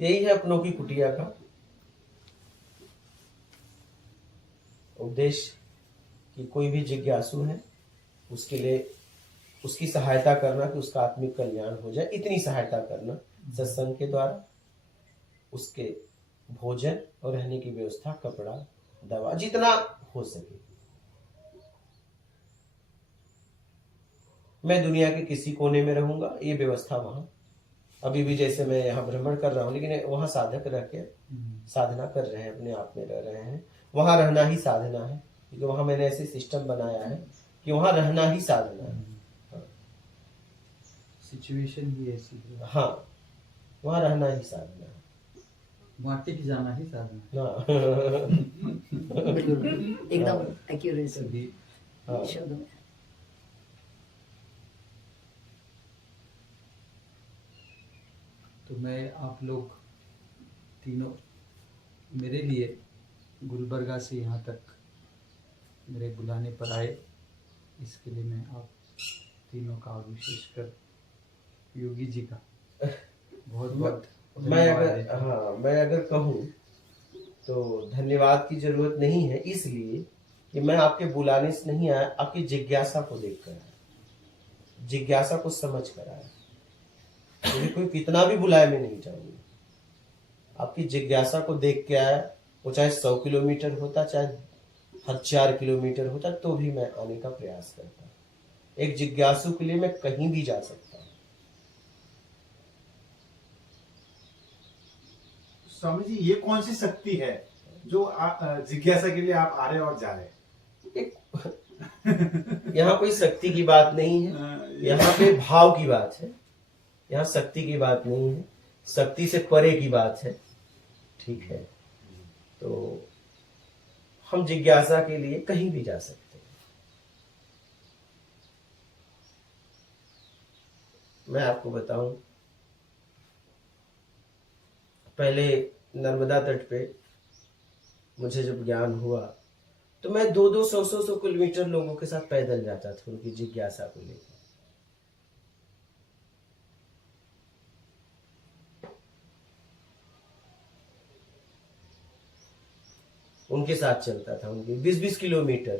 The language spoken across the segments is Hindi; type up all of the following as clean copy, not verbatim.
यही है अपनों की कुटिया का उद्देश्य कि कोई भी जिज्ञासु है उसके लिए उसकी सहायता करना कि उसका आत्मिक कल्याण हो जाए, इतनी सहायता करना सत्संग के द्वारा, उसके भोजन और रहने की व्यवस्था, कपड़ा, दवा, जितना हो सके। मैं दुनिया के किसी कोने में रहूंगा, ये व्यवस्था वहां अभी भी, जैसे मैं यहाँ भ्रमण कर रहा हूँ, लेकिन वहां साधक रह के साधना कर रहे हैं, अपने आप में रह रहे हैं। वहां रहना ही साधना है, क्योंकि वहां मैंने ऐसे सिस्टम बनाया है कि वहां रहना ही साधना है। सिचुएशन ही ऐसी है। हाँ, वहां रहना ही साधना है, वहाँ टिक जाना ही साधना हाँ। बिल्कुल एकदम एक्यूरेसी सभी। हाँ। शब्दों में। तो मैं आप लोग तीनों मेरे लिए गुलबर्गा से यहाँ तक मेरे बुलाने पर आए, इसके लिए मैं आप तीनों का और विशेषकर योगी जी का बहुत बहुत मैं अगर कहूँ तो धन्यवाद की जरूरत नहीं है, इसलिए कि मैं आपके बुलाने से नहीं आया, आपकी जिज्ञासा को देख कर आया, जिज्ञासा को समझ कर आया। मुझे कोई कितना भी बुलाए मैं नहीं जाऊंगा, आपकी जिज्ञासा को देख के आया। वो चाहे 100 किलोमीटर होता, चाहे 1000 किलोमीटर होता, तो भी मैं आने का प्रयास करता। एक जिज्ञासु के लिए मैं कहीं भी जा सकता हूँ। स्वामी जी, ये कौन सी शक्ति है जो जिज्ञासा के लिए आप आ रहे और जा रहे? यहाँ कोई शक्ति की बात नहीं है, यहाँ पे भाव की बात है। यहाँ शक्ति की बात नहीं है, शक्ति से परे की बात है। ठीक है, तो हम जिज्ञासा के लिए कहीं भी जा सकते हैं। मैं आपको बताऊं, पहले नर्मदा तट पे मुझे जब ज्ञान हुआ तो मैं 200 100 किलोमीटर लोगों के साथ पैदल जाता था, उनकी जिज्ञासा को लेकर। उनके साथ चलता था, उनके 20-20 किलोमीटर,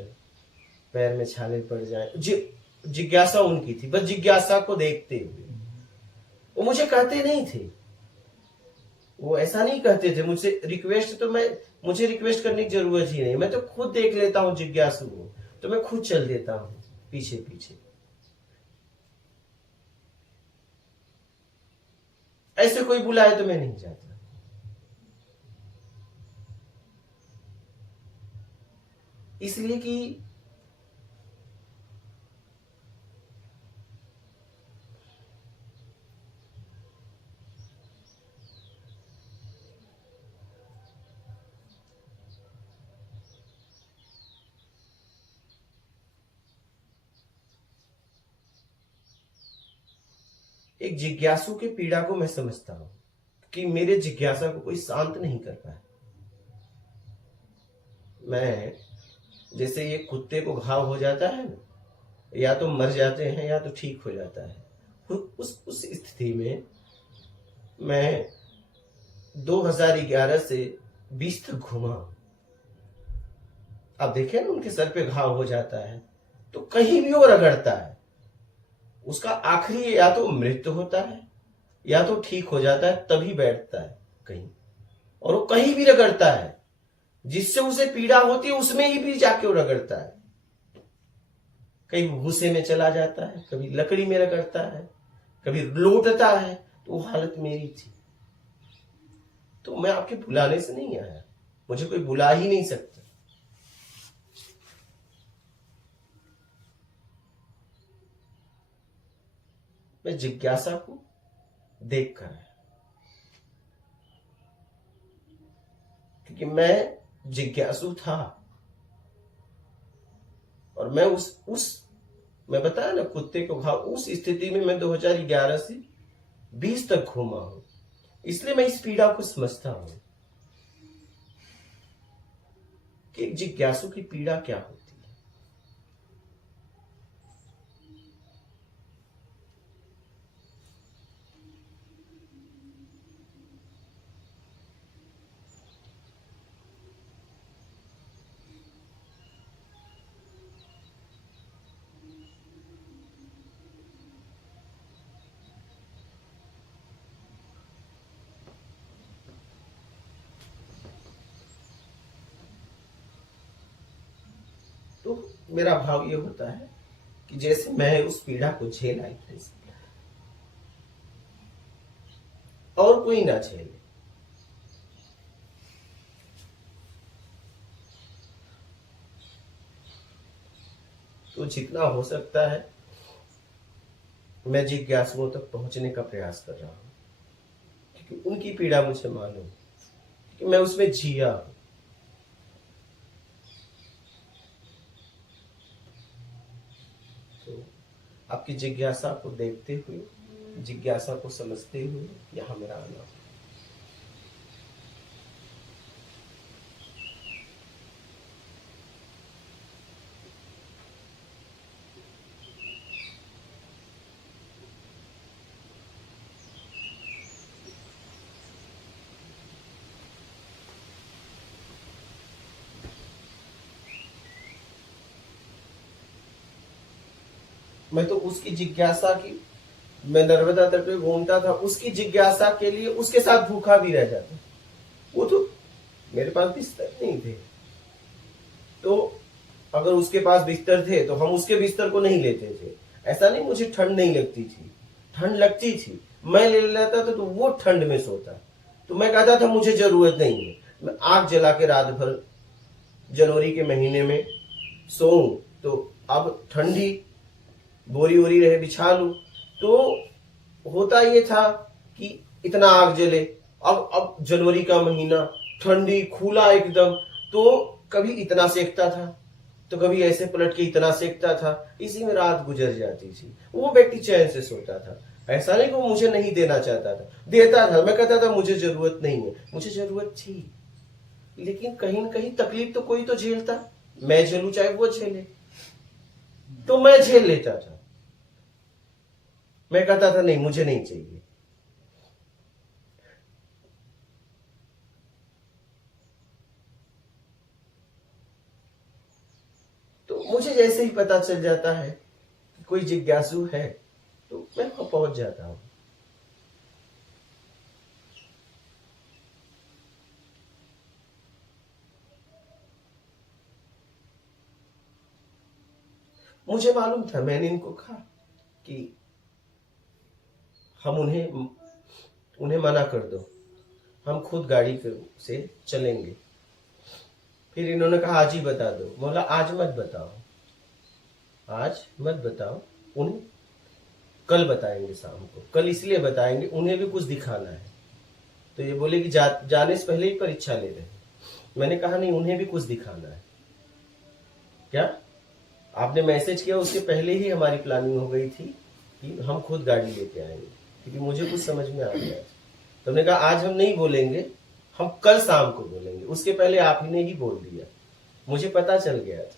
पैर में छाले पड़ जाए, जिज्ञासा उनकी थी, बस जिज्ञासा को देखते हुए। वो मुझे कहते नहीं थे, वो ऐसा नहीं कहते थे मुझसे रिक्वेस्ट, तो मुझे रिक्वेस्ट करने की जरूरत ही नहीं, मैं तो खुद देख लेता हूँ जिज्ञासु को, तो मैं खुद चल देता हूँ पीछे पीछे। ऐसे कोई बुलाए तो मैं नहीं जाता। इसलिए कि एक जिज्ञासु के पीड़ा को मैं समझता हूं कि मेरे जिज्ञासा को कोई शांत नहीं कर पाया। मैं जैसे ये कुत्ते को घाव हो जाता है ना, या तो मर जाते हैं या तो ठीक हो जाता है, उस स्थिति में मैं 2011 से 20 तक घूमा। अब देखे ना, उनके सर पे घाव हो जाता है तो कहीं भी वो रगड़ता है, उसका आखिरी या तो मृत्यु होता है या तो ठीक हो जाता है, तभी बैठता है कहीं, और वो कहीं भी रगड़ता है, जिससे उसे पीड़ा होती है उसमें ही भी जाके वो रगड़ता है। कहीं भूसे में चला जाता है, कभी लकड़ी में रगड़ता है, कभी लौटता है। तो वो हालत मेरी थी। तो मैं आपके बुलाने से नहीं आया, मुझे कोई बुला ही नहीं सकता। मैं जिज्ञासा को देख कर आया, क्योंकि मैं जिज्ञासु था। और मैं मैं बताया ना कुत्ते को घाव, उस स्थिति में मैं 2011 से 20 तक घूमा हूं, इसलिए मैं इस पीड़ा को समझता हूं कि एक जिज्ञासु की पीड़ा क्या होती है। तो मेरा भाव ये होता है कि जैसे मैं उस पीड़ा को झेला ही और कोई ना झेले। तो जितना हो सकता है मैं जिज्ञासुओं तक पहुंचने का प्रयास कर रहा हूं, क्योंकि उनकी पीड़ा मुझे मालूम कि मैं उसमें जिया हूं। तो आपकी जिज्ञासा को देखते हुए, जिज्ञासा को समझते हुए यहां मेरा आना। मैं तो उसकी जिज्ञासा की, मैं नर्मदा तट पे घूमता था, उसकी जिज्ञासा के लिए उसके साथ भूखा भी रह जाता। वो तो मेरे पास बिस्तर नहीं थे, तो अगर उसके पास बिस्तर थे तो हम उसके बिस्तर को नहीं लेते थे। ऐसा नहीं मुझे ठंड नहीं लगती थी, ठंड लगती थी, मैं ले लेता था तो वो ठंड में सोता। तो मैं कहता था मुझे जरूरत नहीं है, मैं आग जला के रात भर जनवरी के महीने में सोऊं, तो अब ठंडी बोरी वोरी रहे बिछा लूं। तो होता ये था कि इतना आग जले। अब जनवरी का महीना, ठंडी, खुला एकदम, तो कभी इतना सेकता था तो कभी ऐसे पलट के इतना सेकता था। इसी में रात गुजर जाती थी। वो व्यक्ति चैन से सोता था। ऐसा नहीं कि वो मुझे नहीं देना चाहता था, देता था। मैं कहता था मुझे जरूरत नहीं है, मुझे जरूरत थी, लेकिन कहीं न कहीं तकलीफ तो कोई तो झेलता। मैं झेलूं चाहे वो झेले, तो मैं झेल लेता था। मैं कहता था नहीं, मुझे नहीं चाहिए। तो मुझे जैसे ही पता चल जाता है कि कोई जिज्ञासु है, तो मैं वहां पहुंच जाता हूं। मुझे मालूम था, मैंने इनको कहा कि हम उन्हें मना कर दो, हम खुद गाड़ी से चलेंगे। फिर इन्होंने कहा आज ही बता दो। बोला आज मत बताओ, आज मत बताओ, उन्हें कल बताएंगे शाम को। कल इसलिए बताएंगे, उन्हें भी कुछ दिखाना है। तो ये बोले कि जाने से पहले ही परीक्षा ले रहे हैं। मैंने कहा नहीं, उन्हें भी कुछ दिखाना है। क्या आपने मैसेज किया उसके पहले ही हमारी प्लानिंग हो गई थी कि हम खुद गाड़ी लेके आएंगे, क्योंकि मुझे कुछ समझ में आ गया। तो हमने कहा आज हम नहीं बोलेंगे, हम कल शाम को बोलेंगे। उसके पहले आप ही ने ही बोल दिया, मुझे पता चल गया था।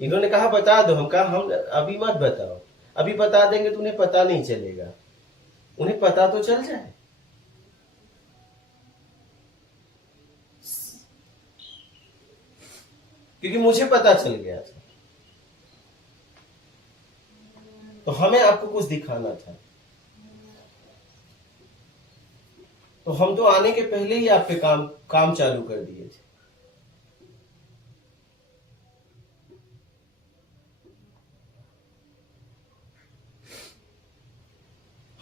इन्होंने कहा बता दो। हम कहा हम अभी मत बताओ, अभी बता देंगे तो उन्हें पता नहीं चलेगा, उन्हें पता तो चल जाए। क्योंकि मुझे पता चल गया था, तो हमें आपको कुछ दिखाना था। तो हम तो आने के पहले ही आप पे काम चालू कर दिए थे।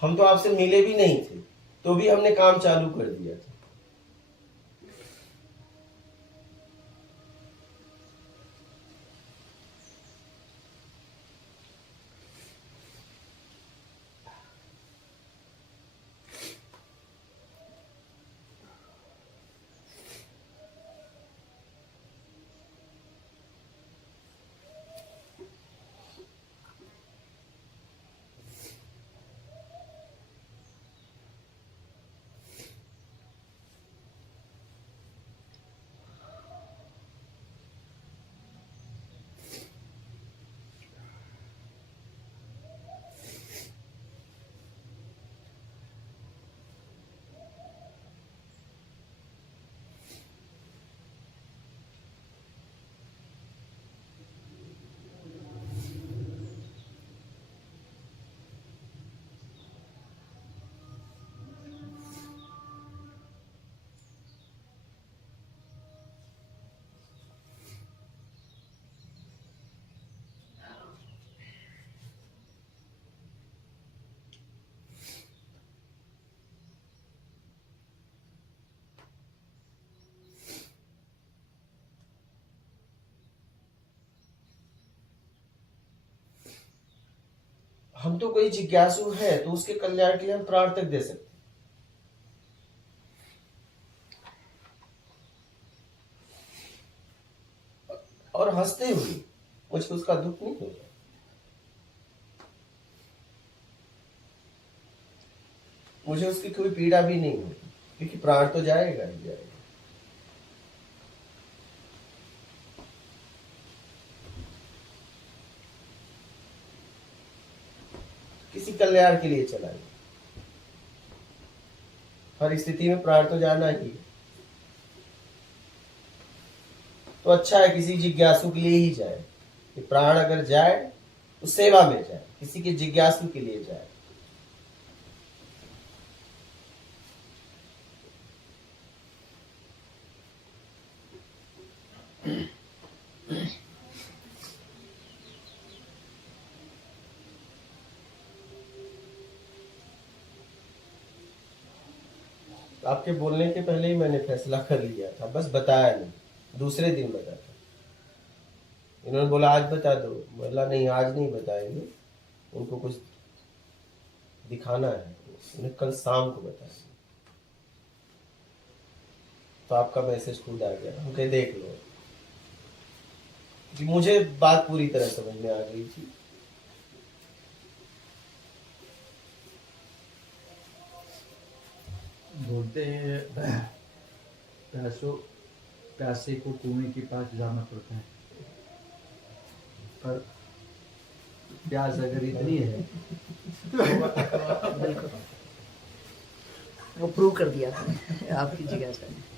हम तो आपसे मिले भी नहीं थे, तो भी हमने काम चालू कर दिया था। तो कोई जिज्ञासु है तो उसके कल्याण के लिए हम प्राण तक दे सकते हैं। और हंसते हुए, मुझे उसका दुख नहीं होगा। मुझे उसकी कोई पीड़ा भी नहीं होगी, क्योंकि प्राण तो जाएगा ही जाएगा। किसी कल्याण के लिए चला गया। हर स्थिति में प्राण तो जाना ही है। तो अच्छा है किसी जिज्ञासु के लिए ही जाए, कि प्राण अगर जाए तो सेवा में जाए, किसी के जिज्ञासु के लिए जाए। आपके बोलने के पहले ही मैंने फैसला कर लिया था, बस बताया नहीं, दूसरे दिन बताता। इन्होंने बोला आज बता दो, बोला नहीं आज नहीं बताएंगे, उनको कुछ दिखाना है, उन्हें कल शाम को बताएंगे। तो आपका मैसेज खुद आ गया, हम कहे देख लो कि मुझे बात पूरी तरह समझ में आ गई थी। बोलते हैं प्यासे को कुएं के पास जाना पड़ता है, पर प्यास अगर इतनी है बिल्कुल वो प्रूव कर दिया आपकी जिज्ञासा ने।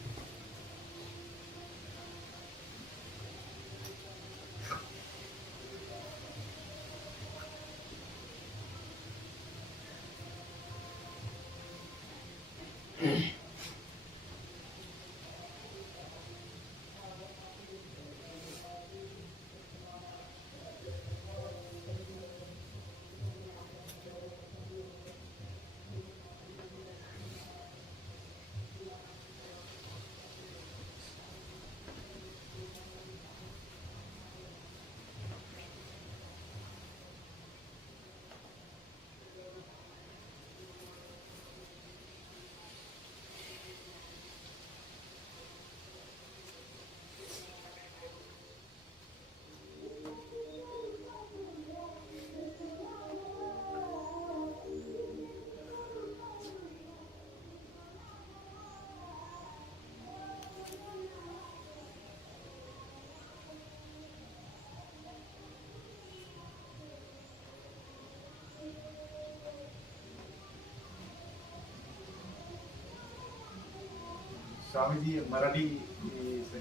स्वामी जी मराठी से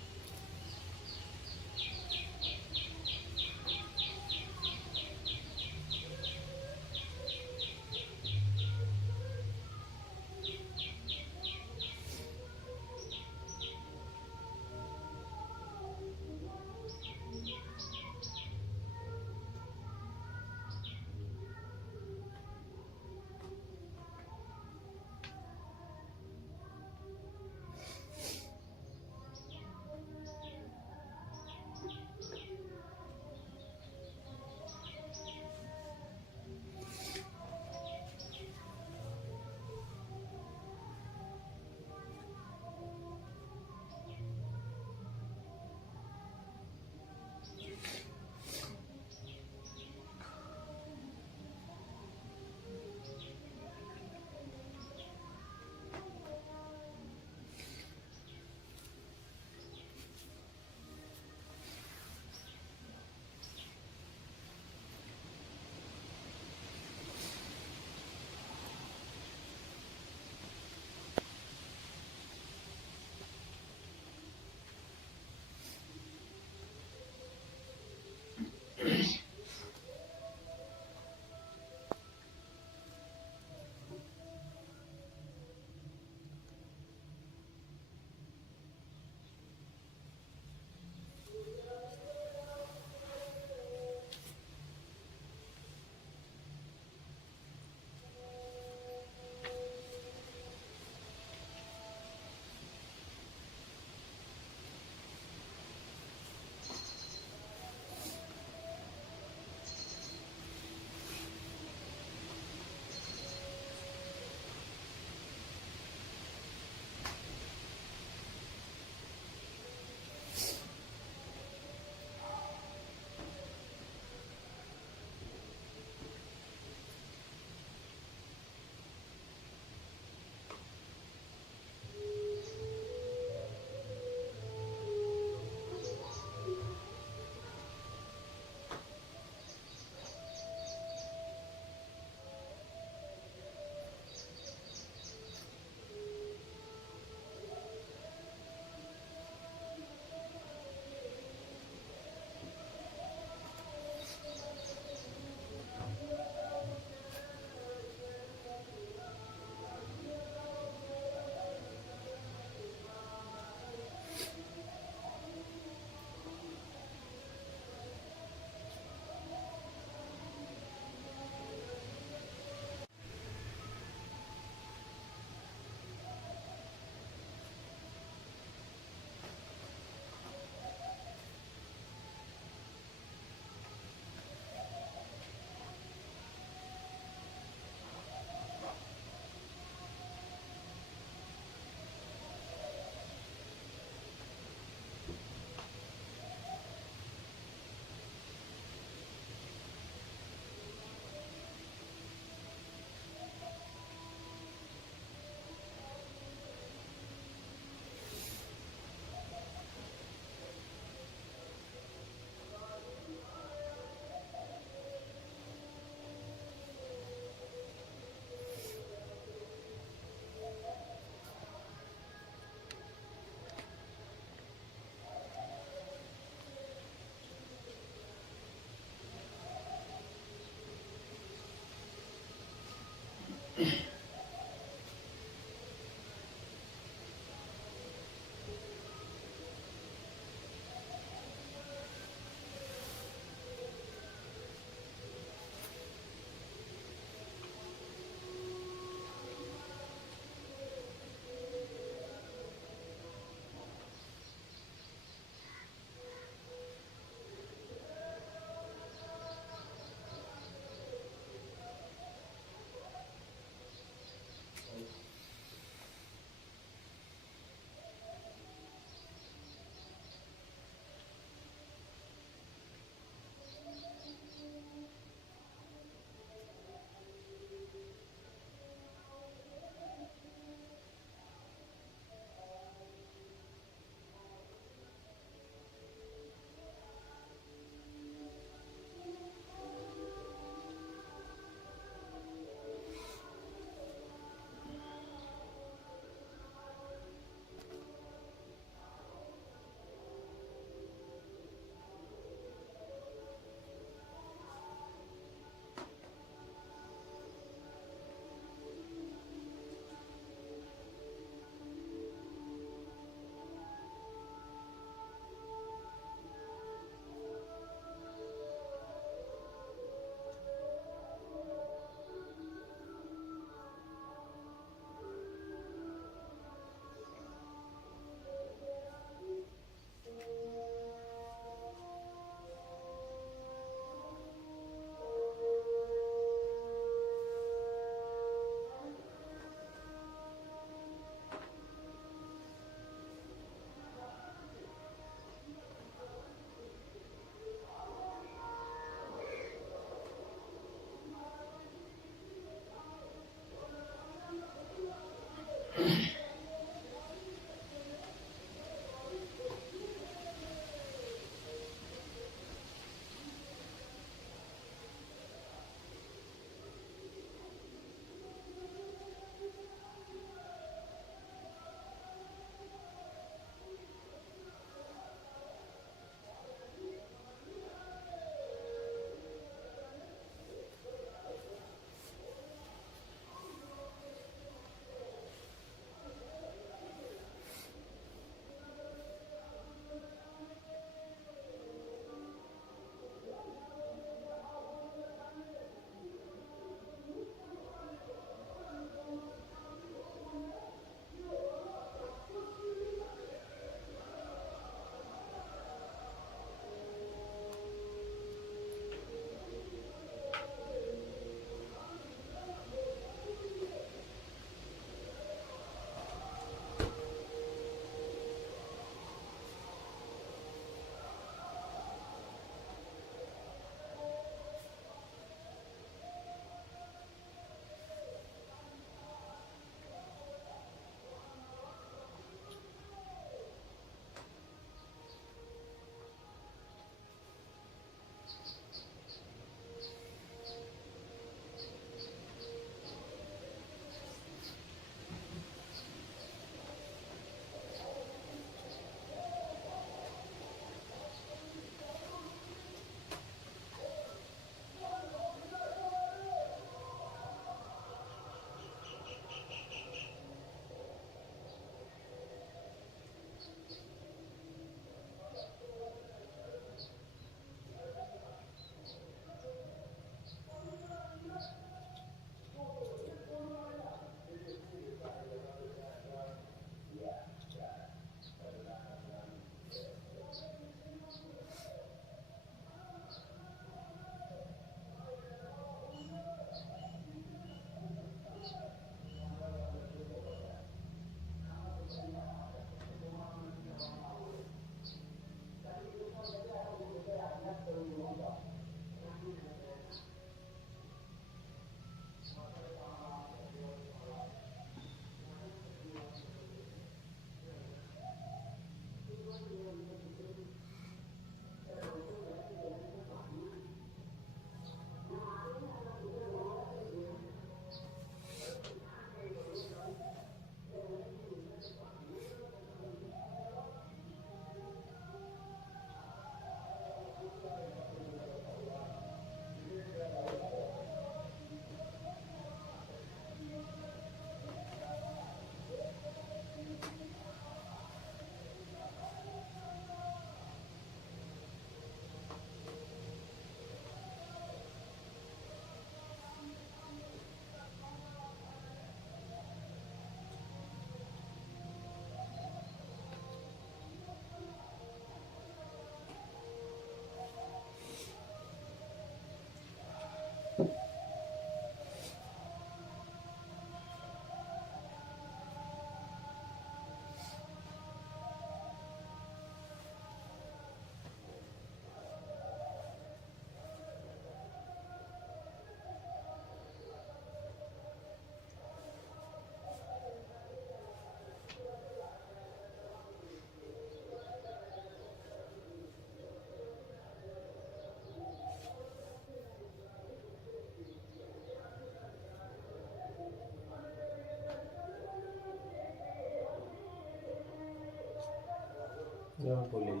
हाँ, बोलिए।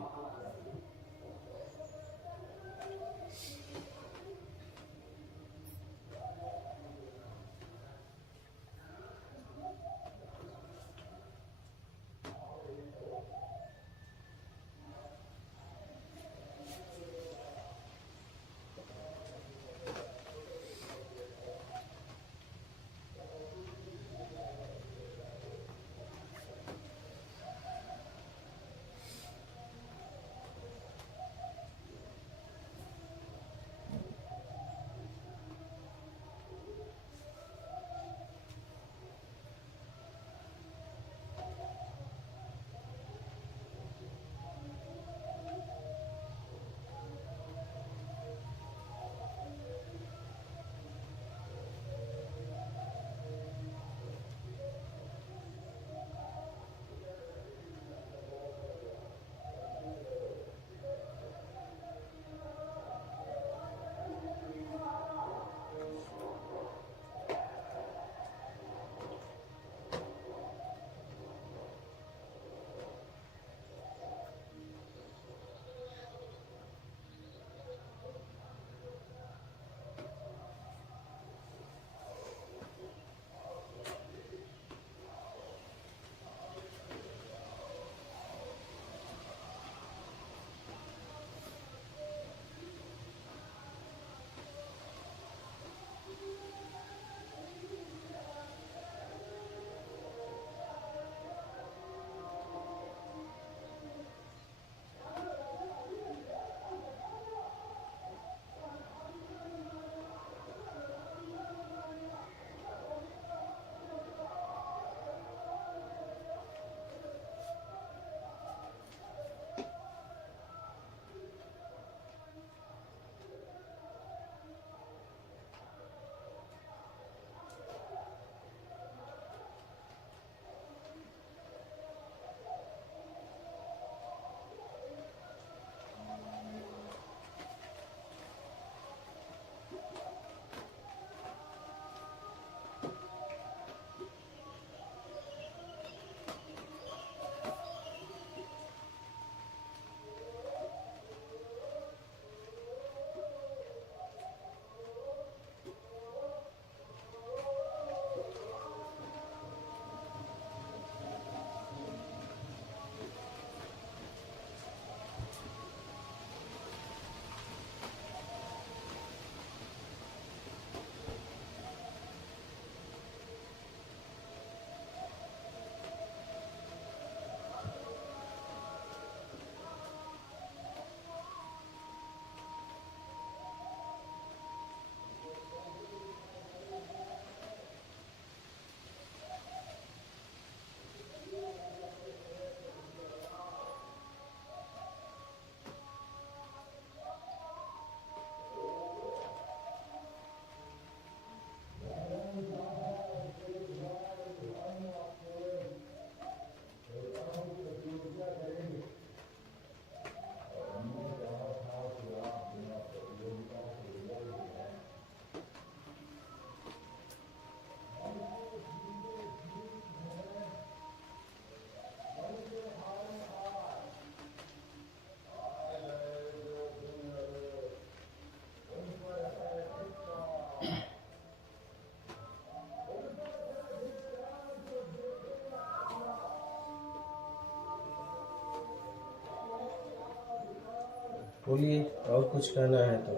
बोलिए, और कुछ कहना है तो।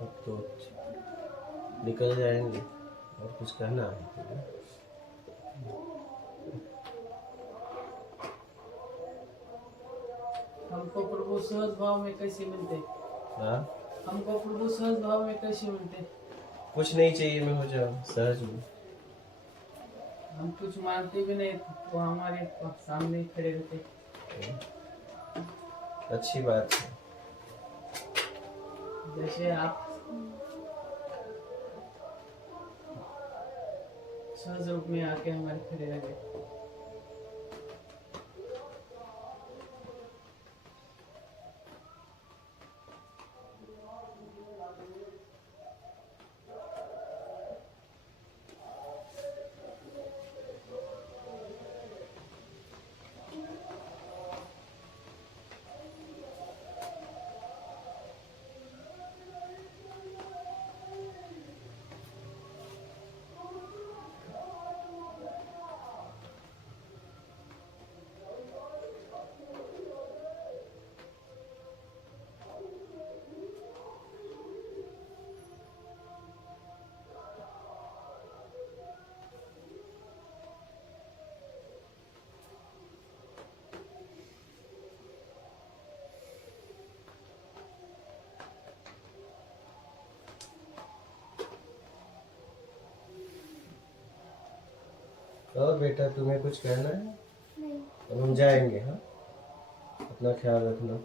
अब तो निकल जाएंगे, और कुछ कहना है तो। हमको प्रभु सहज भाव में कैसे मिलते? हाँ, हमको प्रभु सहज भाव में कैसे मिलते? कुछ नहीं चाहिए, मैं हो जाऊँ सहज में। हम कुछ मानते भी नहीं, वो हमारे सामने ही खड़े रहते। अच्छी बात है। जैसे आप सहज रूप में आके हमारे खड़े रह गए। और बेटा तुम्हें कुछ कहना है? अब हम जाएंगे। हाँ, अपना ख्याल रखना।